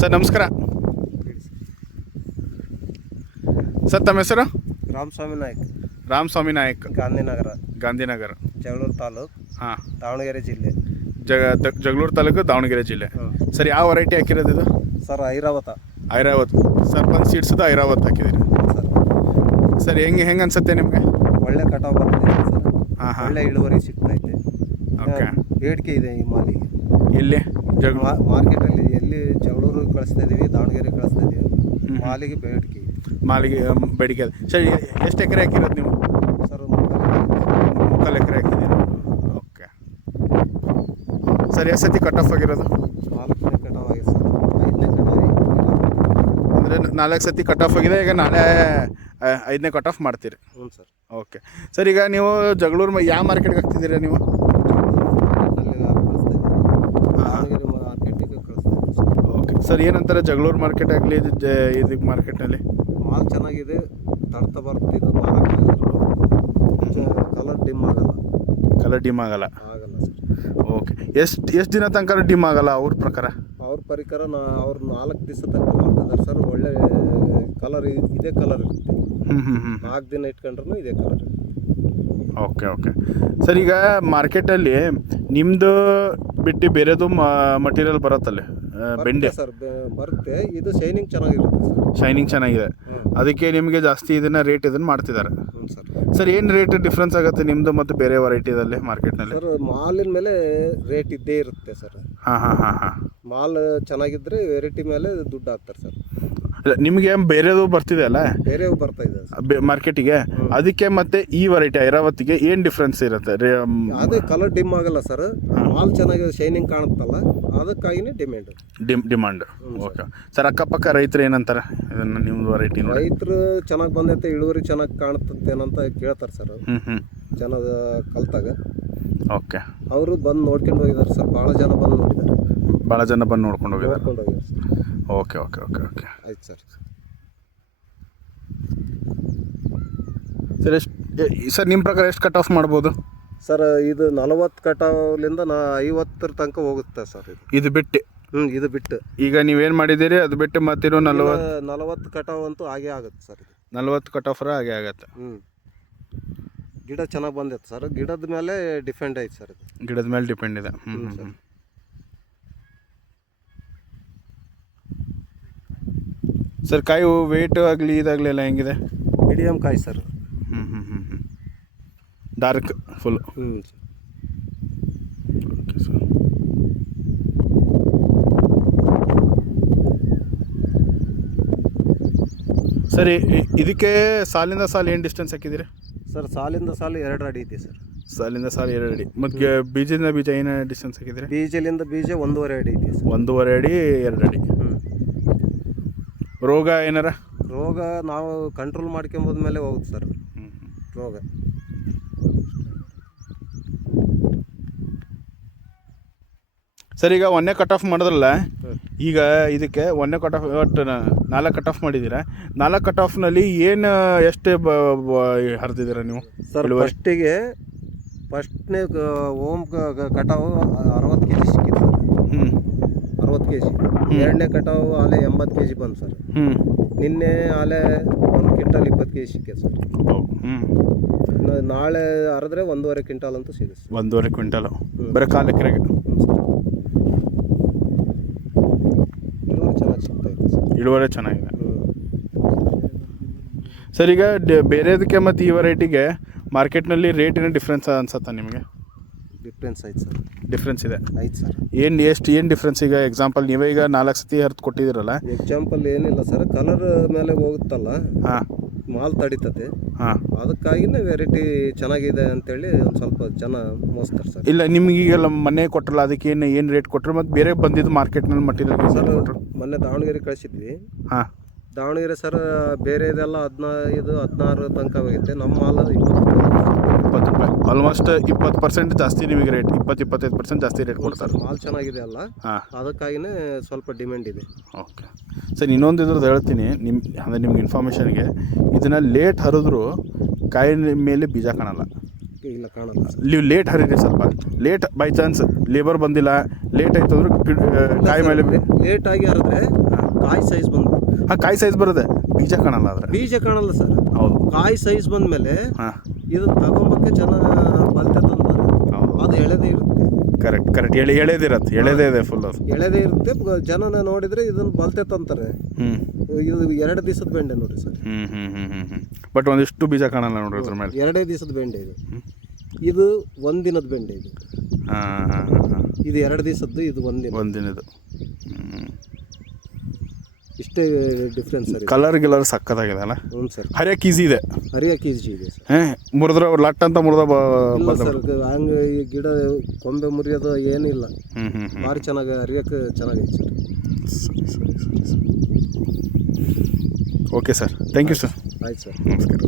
Sir ನಮಸ್ಕಾರ. Sir ತಮ್ಮ ಹೆಸರು? ರಾಮಸ್ವಾಮಿ ನಾಯ್ಕ್. ರಾಮಸ್ವಾಮಿ ನಾಯ್ಕ್, ಗಾಂಧಿನಗರ, ಜಗಳೂರು ತಾಲೂಕು, ಹಾಂ, ದಾವಣಗೆರೆ ಜಿಲ್ಲೆ. ಜಗಳೂರು ತಾಲೂಕು, ದಾವಣಗೆರೆ ಜಿಲ್ಲೆ. ಸರ್ ಯಾವ ವೆರೈಟಿ ಹಾಕಿರೋದು ಇದು? ಸರ್ ಐರಾವತ ಸರ್ಪಂಚ್ ಸೀಡ್ಸ್ದು ಐರಾವತ್ ಹಾಕಿದ್ದೀರಿ ಸರ್. ಸರ್ ಹೆಂಗೆ ಅನ್ಸುತ್ತೆ ನಿಮಗೆ? ಒಳ್ಳೆ ಕಟಾವು ಬರ್ತದೆ ಸರ್. ಹಾಂ, ಒಳ್ಳೆ ಇಳುವರಿ ಸಿಗ್ತೈತೆ. ಓಕೆ. ಬೇಡಿಕೆ ಇದೆ ಈ ಮಾಲಿಗೆ. ಎಲ್ಲಿ ಮಾರ್ಕೆಟಲ್ಲಿ ಎಲ್ಲಿ ಜಗಳೂರು ಕಳಿಸ್ತಾ ಇದ್ದೀವಿ, ದಾವಣಗೆರೆ ಕಳಿಸ್ತಾ ಇದ್ದೀವಿ. ಮಾಲಿಗೆ ಬೇಡಿಕೆ ಇದೆ. ಮಾಲಿಗೆ ಬೇಡಿಕೆ ಇದೆ. ಸರ್ ಎಷ್ಟು ಎಕರೆ ಹಾಕಿರೋದು ನೀವು? ಸರ್ 3 ಎಕರೆ ಹಾಕಿದ್ದೀರಿ. ಓಕೆ. ಸರ್ ಎಷ್ಟು ಸತಿ ಕಟ್ ಆಫ್ ಆಗಿರೋದು? 4ನೇ ಕಟಾವು ಆಗಿದೆ ಸರ್. 5ನೇ ಕಟಾವು ಅಂದರೆ 4 ಸತಿ ಕಟ್ ಆಫ್ ಆಗಿದೆ. ಈಗ ನಾಳೆ 5ನೇ ಕಟ್ ಆಫ್ ಮಾಡ್ತೀರಿ? ಹ್ಞೂ ಸರ್. ಓಕೆ. ಸರ್ ಈಗ ನೀವು ಜಗಳೂರು ಯಾವ ಮಾರ್ಕೆಟ್ಗೆ ಹಾಕ್ತಿದ್ದೀರಾ ನೀವು? ಮಾರ್ಕೆಟಿಗೆ ಕಳಿಸ್ತಾ ಇದ್ದೀವಿ ಸರ್. ಓಕೆ. ಸರ್ ಏನಂತಾರೆ ಜಗಳೂರು ಮಾರ್ಕೆಟ್ ಆಗಲಿ ಇದಕ್ಕೆ ಮಾರ್ಕೆಟ್ನಲ್ಲಿ? ಮಾಲ್ ಚೆನ್ನಾಗಿದೆ, ತಡ್ತಾ ಬರ್ತಿದ್ದು ಕಲರ್ ಡಿಮ್ ಆಗಲ್ಲ. ಕಲರ್ ಡಿಮ್ ಆಗಲ್ಲ ಸರ್. ಓಕೆ. ಎಷ್ಟು ದಿನ ತನಕ ಡಿಮ್ ಆಗಲ್ಲ ಅವ್ರ ಪ್ರಕಾರ? ಅವ್ರ ಪರಿಕರ ಅವ್ರು 4 ದಿವಸ ತನಕ ಮಾಡ್ತಿದ್ದಾರೆ ಸರ್. ಒಳ್ಳೆ ಕಲರ್, ಇದೇ ಕಲರ್ ಇರುತ್ತೆ. 4 ದಿನ ಇಟ್ಕೊಂಡ್ರೂ ಇದೇ ಕಲರ್. ಓಕೆ. ಸರ್ ಈಗ ಮಾರ್ಕೆಟಲ್ಲಿ ನಿಮ್ಮದು ಬಿಟ್ಟು ಬೇರೆದು ಮಟೀರಿಯಲ್ ಬರುತ್ತಲ್ಲಿ ಬೆಂಡೆ? ಸರ್ ಬರುತ್ತೆ. ಇದು ಶೈನಿಂಗ್ ಚೆನ್ನಾಗಿರುತ್ತೆ ಸರ್. ಶೈನಿಂಗ್ ಚೆನ್ನಾಗಿದೆ, ಅದಕ್ಕೆ ನಿಮಗೆ ಜಾಸ್ತಿ ಇದನ್ನು ಮಾಡ್ತಿದ್ದಾರೆ. ಹ್ಞೂ ಸರ್. ಸರ್ ಏನು ರೇಟ್ ಡಿಫ್ರೆನ್ಸ್ ಆಗುತ್ತೆ ನಿಮ್ಮದು ಮತ್ತು ಬೇರೆ ವೆರೈಟಿದಲ್ಲಿ ಮಾರ್ಕೆಟ್ನಲ್ಲಿ? ಸರ್ ಮಾಲಿನ ಮೇಲೆ ರೇಟ್ ಇದ್ದೇ ಇರುತ್ತೆ ಸರ್. ಹಾಂ. ಮಾಲ್ ಚೆನ್ನಾಗಿದ್ದರೆ ವೆರೈಟಿ ಮೇಲೆ ದುಡ್ಡು ಹಾಕ್ತಾರೆ ಸರ್. ನಿಮಗೆ ಬೇರೆದು ಬರ್ತಿದೆ ಅಲ್ಲ, ಬೇರೆ ಬರ್ತಾ ಇದೆ ಮಾರ್ಕೆಟಿಗೆ, ಅದಕ್ಕೆ ಮತ್ತೆ ಈ ವೆರೈಟಿ ಐರಾವತಿಗೆ ಏನು ಡಿಫ್ರೆನ್ಸ್ ಇರುತ್ತೆ? ಅದೇ ಕಲರ್ ಡಿಮ್ ಆಗಲ್ಲ ಸರ್. ಮಾಲ್ ಚೆನ್ನಾಗಿ ಶೈನಿಂಗ್ ಕಾಣುತ್ತಲ್ಲ, ಅದಕ್ಕಾಗಿನೇ ಡಿಮ್ಯಾಂಡ್. ಓಕೆ. ಸರ್ ಅಕ್ಕಪಕ್ಕ ರೈತರು ಏನಂತಾರೆ ಇದನ್ನು ನಿಮ್ಮದು ವೆರೈಟಿ? ರೈತರು ಚೆನ್ನಾಗಿ ಬಂದೈತೆ, ಇಳುವರಿ ಚೆನ್ನಾಗಿ ಕಾಣುತ್ತೆ ಏನಂತ ಕೇಳ್ತಾರೆ ಸರ್. ಜನ ಕಲ್ತಾಗ ಓಕೆ. ಅವರು ಬಂದು ನೋಡ್ಕೊಂಡು ಹೋಗಿದ್ದಾರೆ ಸರ್. ಭಾಳ ಜನ ಬಂದು ನೋಡಿದ್ದಾರೆ. ಭಾಳ ಜನ ಬಂದು ನೋಡ್ಕೊಂಡು ಹೋಗಿದ್ದಾರೆ. ಓಕೆ. ಆಯ್ತು ಸರ್. ಸರ್ ನಿಮ್ಮ ಪ್ರಕಾರ ಎಷ್ಟು ಕಟ್ ಆಫ್ ಮಾಡ್ಬೋದು ಸರ್? ಇದು 40 ಕಟಾವ್ಲಿಂದ 50 ತನಕ ಹೋಗುತ್ತೆ ಸರ್. ಇದು ಬಿಟ್ಟು? ಇದು ಬಿಟ್ಟು. ಈಗ ನೀವೇನು ಮಾಡಿದ್ದೀರಿ ಅದು ಬಿಟ್ಟು ಮತ್ತಿರೋ 40 ಕಟಾವ್ ಅಂತೂ ಹಾಗೇ ಆಗುತ್ತೆ ಸರ್. 40 ಕಟ್ ಆಫ್ ಹಾಗೆ ಆಗುತ್ತೆ. ಗಿಡ ಚೆನ್ನಾಗಿ ಬಂದೈತೆ ಸರ್. ಗಿಡದ ಮೇಲೆ ಡಿಪೆಂಡ್ ಐತೆ ಸರ್. ಗಿಡದ ಮೇಲೆ ಡಿಪೆಂಡ್ ಇದೆ. ಸರ್ ಕಾಯಿ ವೇಟ್ ಆಗಲಿ ಇದಾಗಲಿ ಎಲ್ಲ ಹೆಂಗಿದೆ? ಮೀಡಿಯಮ್ ಕಾಯಿ sir. Dark full. Okay sir. ಸರಿ, ಇದಕ್ಕೆ ಸಾಲಿಂದ ಸಾಲು ಏನು ಡಿಸ್ಟೆನ್ಸ್ ಹಾಕಿದ್ದೀರಿ ಸರ್? ಸಾಲಿಂದ ಸಾಲು 2 ಅಡಿ ಇದೆ ಸರ್. ಸಾಲಿಂದ ಸಾಲು 2 ಅಡಿ. ಮತ್ತು ಬೀಜದಿಂದ ಬೀಜ ಏನು ಡಿಸ್ಟೆನ್ಸ್ ಹಾಕಿದ್ದೀರಿ? ಬೀಜಲಿಂದ ಬೀಜ 1.5 ಅಡಿ ಇದೆ ಸರ್. 1.5 ಅಡಿ 2 ಅಡಿ. ರೋಗ ಏನಾರ? ರೋಗ ನಾವು ಕಂಟ್ರೋಲ್ ಮಾಡ್ಕೊಂಬೋದ ಮೇಲೆ ಹೋಗುತ್ತೆ ಸರ್ ರೋಗ. ಸರ್ ಈಗ 1ನೇ ಕಟ್ ಆಫ್ ಮಾಡಿದ್ರಲ್ಲ, ಈಗ ಇದಕ್ಕೆ 1ನೇ ಕಟ್ ಆಫ್ ಒಟ್ಟು 4 ಕಟ್ ಆಫ್ ಮಾಡಿದ್ದೀರಾ. 4 ಕಟ್ ಆಫ್ನಲ್ಲಿ ಏನು ಎಷ್ಟು ಹರಿದಿದ್ದೀರಾ ನೀವು ಸರ್? ಫಸ್ಟ್ನೇ ಓಮ್ ಕಟಾವು 60 kg ಸಿಕ್ಕಿತ್ತು ಸರ್. 60 kg. 2ನೇ ಕಟಾವು ಆಲೆ 80 kg ಬಂತು ಸರ್. ನಿನ್ನೆ ಆಲೆ 1 ಕ್ವಿಂಟಲ್ 20 kg ಸಿಕ್ಕಿದೆ ಸರ್. ನಾಳೆ ಹರಿದ್ರೆ 1.5 ಕ್ವಿಂಟಲ್ ಅಂತೂ ಸಿಗುತ್ತೆ ಸರ್. 1.5 ಕ್ವಿಂಟಲ್ ಬರೀ 4 ಎಕರೆಗೆ. ಇಳುವರಿ ಚೆನ್ನಾಗಿ ಸಿಗ್ತಾಯಿದೆ ಸರ್. ಇಳುವರಿ ಚೆನ್ನಾಗಿದೆ. ಸರ್ ಈಗ ಬೇರೆದಕ್ಕೆ ಮತ್ತು ಈ ವೆರೈಟಿಗೆ ಮಾರ್ಕೆಟ್ನಲ್ಲಿ ರೇಟಿನ ಡಿಫ್ರೆನ್ಸ್ ಅನ್ಸುತ್ತಾ ನಿಮಗೆ? ಡಿಫ್ರೆನ್ಸ್ ಐತೆ ಸರ್. ಡಿಫ್ರೆನ್ಸ್ ಇದೆ. ಆಯ್ತು ಸರ್. ಏನು ಡಿಫ್ರೆನ್ಸ್? ಈಗ ಎಕ್ಸಾಂಪಲ್ ನೀವೇ ಈಗ 4 ಸತಿ ಹರಿದು ಕೊಟ್ಟಿದ್ದೀರಲ್ಲ. ಎಕ್ಸಾಂಪಲ್ ಏನಿಲ್ಲ ಸರ್. ಕಲರ್ ಮೇಲೆ ಹೋಗುತ್ತಲ್ಲ, ಮಾಲ್ ತಡಿತತೆ. ಅದಕ್ಕಾಗಿನೇ ವೆರೈಟಿ ಚೆನ್ನಾಗಿದೆ ಅಂತೇಳಿ ಒಂದು ಸ್ವಲ್ಪ ಜನ ಮೋಸ್ತಾರೆ ಸರ್. ಇಲ್ಲ ನಿಮ್ಗೆ ಈಗೆಲ್ಲ ಮೊನ್ನೆ ಕೊಟ್ಟರಲ್ಲ, ಅದಕ್ಕೆ ಏನು ರೇಟ್ ಕೊಟ್ಟರು? ಮತ್ತು ಬೇರೆ ಬಂದಿದ್ದು ಮಾರ್ಕೆಟ್ನಲ್ಲಿ ಮಟ್ಟಿದ್ರೆ ಸರ್ ಮೊನ್ನೆ ದಾವಣಗೆರೆ ಕಳಿಸಿದ್ವಿ. ದಾವಣಗೆರೆ ಸರ್ ಬೇರೆ ಇದೆಲ್ಲ 15-16 ತನಕ ಹೋಗುತ್ತೆ. ನಮ್ಮ ಮಾಲ್ 20 ರೂಪಾಯಿ. ಆಲ್ಮೋಸ್ಟ್ 20% ಜಾಸ್ತಿ ನಿಮಗೆ ರೇಟ್. 20-25% ಜಾಸ್ತಿ ರೇಟ್ ಕೊಡ್ತಾರೆ. ಮಾಲ್ ಚೆನ್ನಾಗಿದೆ ಅಲ್ಲ, ಅದಕ್ಕಾಗಿನೇ ಸ್ವಲ್ಪ ಡಿಮ್ಯಾಂಡ್ ಇದೆ. Okay sir. ಇನ್ನೊಂದು ಇದ್ರದ್ದು ಹೇಳ್ತೀನಿ ಅಂದರೆ ನಿಮ್ಗೆ ಇನ್ಫಾರ್ಮೇಷನ್ಗೆ, ಇದನ್ನು ಲೇಟ್ ಹರಿದ್ರು ಕಾಯಿ ಮೇಲೆ ಬೀಜ ಕಾಣಲ್ಲ. ಇಲ್ಲ ಕಾಣಲ್ಲ. ನೀವು ಲೇಟ್ ಹರಿರಿ, ಸ್ವಲ್ಪ ಲೇಟ್ ಬೈ ಚಾನ್ಸ್ ಲೇಬರ್ ಬಂದಿಲ್ಲ, ಲೇಟ್ ಆಯ್ತು ಅಂದ್ರೆ ಕಾಯಿ ಮೇಲೆ ಲೇಟ್ ಆಗಿ ಹರಿದ್ರೆ ಕಾಯಿ ಸೈಜ್ ಬಂದು ಹಾಂ ಕಾಯಿ ಸೈಜ್ ಬರುತ್ತೆ, ಬೀಜ ಕಾಣಲ್ಲ ಆದರೆ. ಬೀಜ ಕಾಣಲ್ಲ ಸರ್. ಹೌದು. ಕಾಯಿ ಸೈಜ್ ಬಂದಮೇಲೆ ಹಾಂ ಇದನ್ನ ತಗೊಂಬಕ್ಕೆ ಜನ ಬಲ್ತೆ ತಂತಾರೆ. ಹೌದು. ಅದು ಎಳೆದೇ ಇರುತ್ತೆ. ಕರೆಕ್ಟ್ ಎಳೆದಿರತ್ತೆ, ಎಳೆದೇ ಇದೆ ಫುಲ್ ಅದು. ಎಳೆದೇ ಇರುತ್ತೆ. ಜನನ ನೋಡಿದರೆ ಇದನ್ನು ಬಲ್ತೆ ತಂತಾರೆ. ಇದು 2 ದಿವಸದ ಬೆಂಡೆ ನೋಡಿರಿ ಸರ್. ಬಟ್ ಒಂದಿಷ್ಟು ಬೀಜ ಕಾಣಲ್ಲ ನೋಡ್ರಿ ಅದ್ರ ಮೇಲೆ. 2 ದಿವಸದ ಬೆಂಡೆ ಇದು. ಇದು 1 ದಿನದ ಬೆಂಡೆ ಇದು. ಹಾಂ ಇದು 2 ದಿವಸದ್ದು, ಇದು 1 ದಿನ. ಒಂದಿನದು. ಇಷ್ಟೇ ಡಿಫ್ರೆನ್ಸ್ ಸರ್. ಕಲರ್ ಗಿಲರ್ ಸಕ್ಕತ್ತಾಗಿದೆ ಅಲ್ಲ. ಹ್ಞೂ ಸರ್. ಹರಿಯಕ್ಕೆ ಈಸಿ ಇದೆ. ಹರಿಯಕ್ಕೆ ಈಜಿ ಇದೆ ಸರ್. ಮುರಿದ್ರೆ ಲಟ್ ಅಂತ ಇಲ್ಲ ಸರ್, ಹಂಗೆ ಈ ಗಿಡ ಕೊಂಬೆ ಮುರಿಯೋದು ಏನಿಲ್ಲ. ಭಾರಿ ಚೆನ್ನಾಗಿ ಹರಿಯಕ್ಕೆ ಚೆನ್ನಾಗೈತೆ ಸರ್. ಸರಿ. Okay sir, thank you sir. ಆಯ್ತು ಸರ್. ನಮಸ್ಕಾರ.